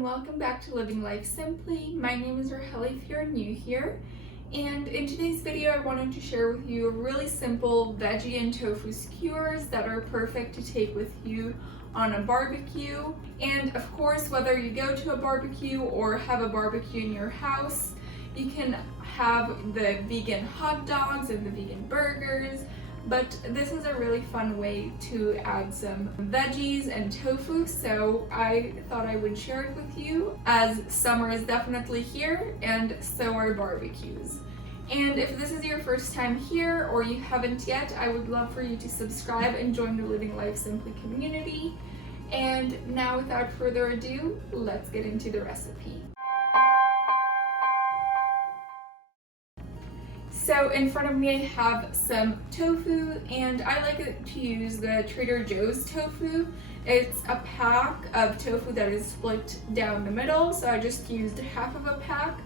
and welcome back to Living Life Simply. My name is Rahel if you're new here, and in today's video I wanted to share with you a really simple veggie and tofu skewers that are perfect to take with you on a barbecue. And of course, whether you go to a barbecue or have a barbecue in your house, you can have the vegan hot dogs and the vegan burgers. But this is a really fun way to add some veggies and tofu, so I thought I would share it with you, as summer is definitely here and so are barbecues. And if this is your first time here or you haven't yet, I would love for you to subscribe and join the Living Life Simply community. And now, without further ado, let's get into the recipe. So in front of me I have some tofu, and I like to use the Trader Joe's tofu. It's a pack of tofu that is split down the middle, so I just used half of a pack.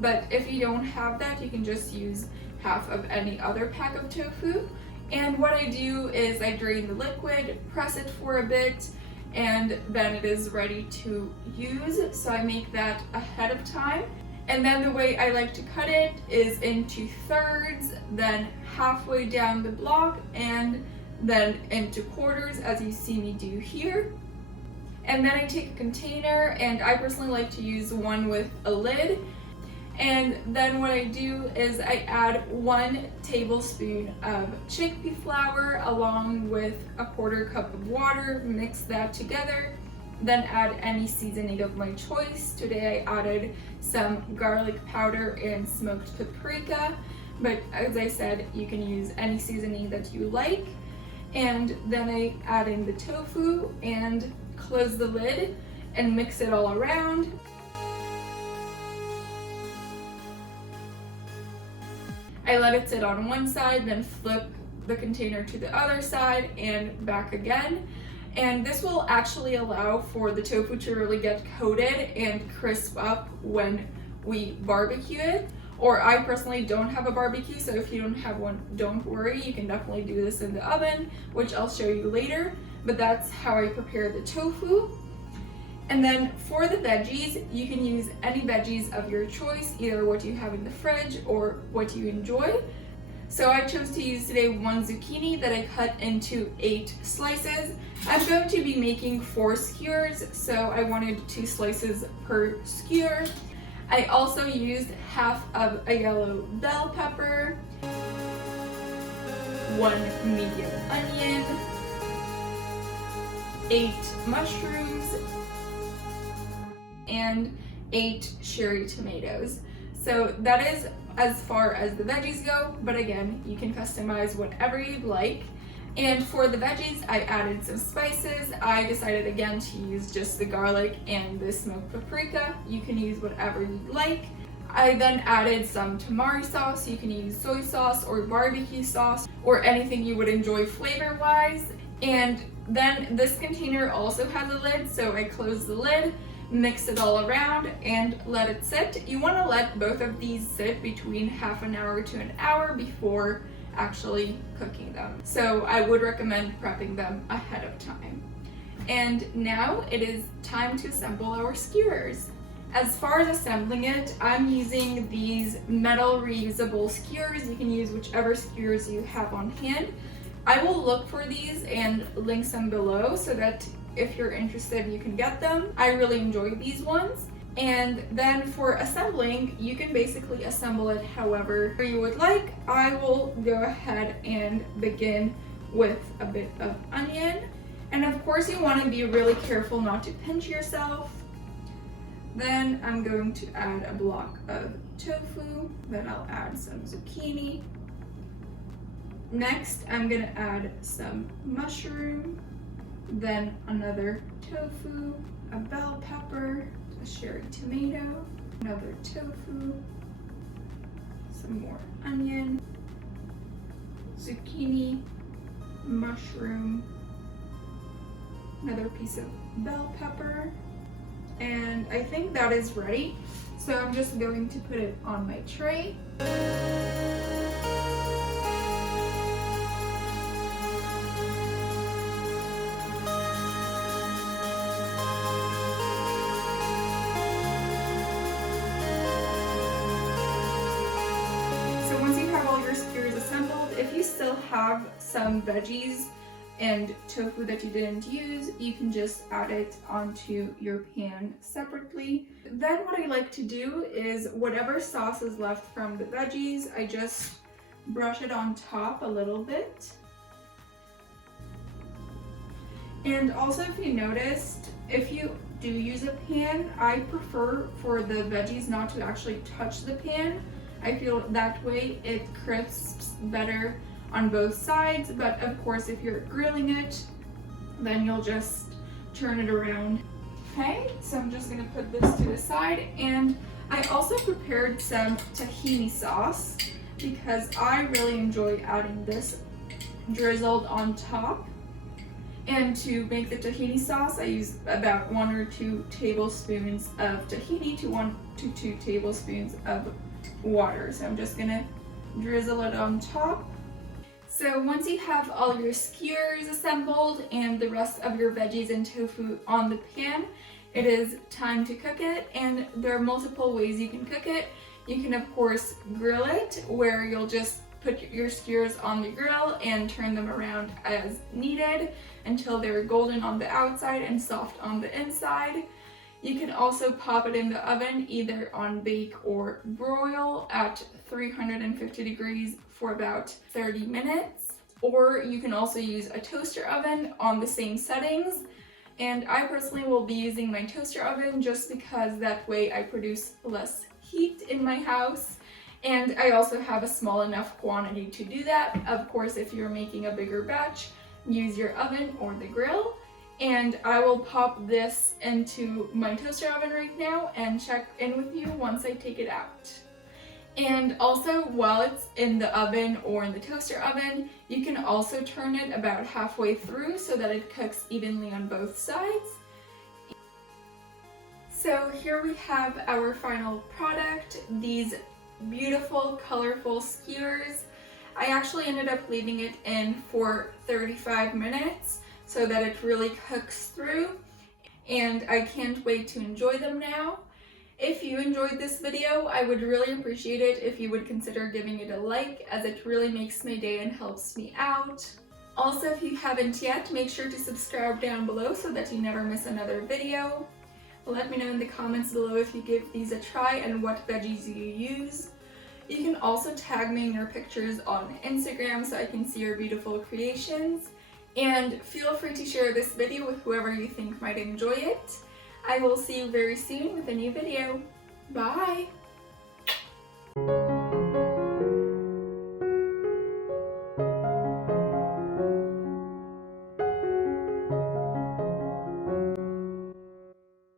But if you don't have that, you can just use half of any other pack of tofu. And what I do is I drain the liquid, press it for a bit, and then it is ready to use. So I make that ahead of time. And then the way I like to cut it is into thirds, then halfway down the block, and then into quarters, as you see me do here. And then I take a container, and I personally like to use one with a lid. And then what I do is I add 1 tablespoon of chickpea flour along with a 1/4 cup of water, mix that together. Then add any seasoning of my choice. Today I added some garlic powder and smoked paprika, but as I said, you can use any seasoning that you like. And then I add in the tofu and close the lid and mix it all around. I let it sit on one side, then flip the container to the other side and back again. And this will actually allow for the tofu to really get coated and crisp up when we barbecue it. Or I personally don't have a barbecue, so if you don't have one, don't worry. You can definitely do this in the oven, which I'll show you later. But that's how I prepare the tofu. And then for the veggies, you can use any veggies of your choice, either what you have in the fridge or what you enjoy. So I chose to use today 1 zucchini that I cut into 8 slices. I'm going to be making 4 skewers, so I wanted 2 slices per skewer. I also used half of a yellow bell pepper, 1 medium onion, 8 mushrooms, and 8 cherry tomatoes. So that is as far as the veggies go, but again, you can customize whatever you'd like. And for the veggies, I added some spices. I decided again to use just the garlic and the smoked paprika. You can use whatever you'd like. I then added some tamari sauce. You can use soy sauce or barbecue sauce or anything you would enjoy flavor-wise. And then this container also has a lid, so I closed the lid, mix it all around, and let it sit. You want to let both of these sit between half an hour to an hour before actually cooking them. So I would recommend prepping them ahead of time. And now it is time to assemble our skewers. As far as assembling it, I'm using these metal reusable skewers. You can use whichever skewers you have on hand. I will look for these and link some below so that if you're interested, you can get them. I really enjoy these ones. And then for assembling, you can basically assemble it however you would like. I will go ahead and begin with a bit of onion. And of course, you want to be really careful not to pinch yourself. Then I'm going to add a block of tofu. Then I'll add some zucchini. Next, I'm gonna add some mushroom, then another tofu, a bell pepper, a cherry tomato, another tofu, some more onion, zucchini, mushroom, another piece of bell pepper, and I think that is ready. So I'm just going to put it on my tray. have some veggies and tofu that you didn't use, you can just add it onto your pan separately. Then what I like to do is whatever sauce is left from the veggies, I just brush it on top a little bit. And also, if you noticed, if you do use a pan, I prefer for the veggies not to actually touch the pan. I feel that way it crisps better on both sides, but of course if you're grilling it, then you'll just turn it around. Okay, so I'm just gonna put this to the side, and I also prepared some tahini sauce because I really enjoy adding this drizzled on top. And to make the tahini sauce, I use about 1 or 2 tablespoons of tahini to 1 to 2 tablespoons of water. So I'm just gonna drizzle it on top. So once you have all your skewers assembled and the rest of your veggies and tofu on the pan, it is time to cook it, and there are multiple ways you can cook it. You can of course grill it, where you'll just put your skewers on the grill and turn them around as needed until they're golden on the outside and soft on the inside. You can also pop it in the oven, either on bake or broil at 350 degrees for about 30 minutes. Or you can also use a toaster oven on the same settings. And I personally will be using my toaster oven just because that way I produce less heat in my house. And I also have a small enough quantity to do that. Of course, if you're making a bigger batch, use your oven or the grill. And I will pop this into my toaster oven right now and check in with you once I take it out. And also, while it's in the oven or in the toaster oven, you can also turn it about halfway through so that it cooks evenly on both sides. So here we have our final product, these beautiful, colorful skewers. I actually ended up leaving it in for 35 minutes so that it really cooks through, and I can't wait to enjoy them now. If you enjoyed this video, I would really appreciate it if you would consider giving it a like, as it really makes my day and helps me out. Also, if you haven't yet, make sure to subscribe down below so that you never miss another video. Let me know in the comments below if you give these a try and what veggies you use. You can also tag me in your pictures on Instagram so I can see your beautiful creations. And feel free to share this video with whoever you think might enjoy it. I will see you very soon with a new video. Bye!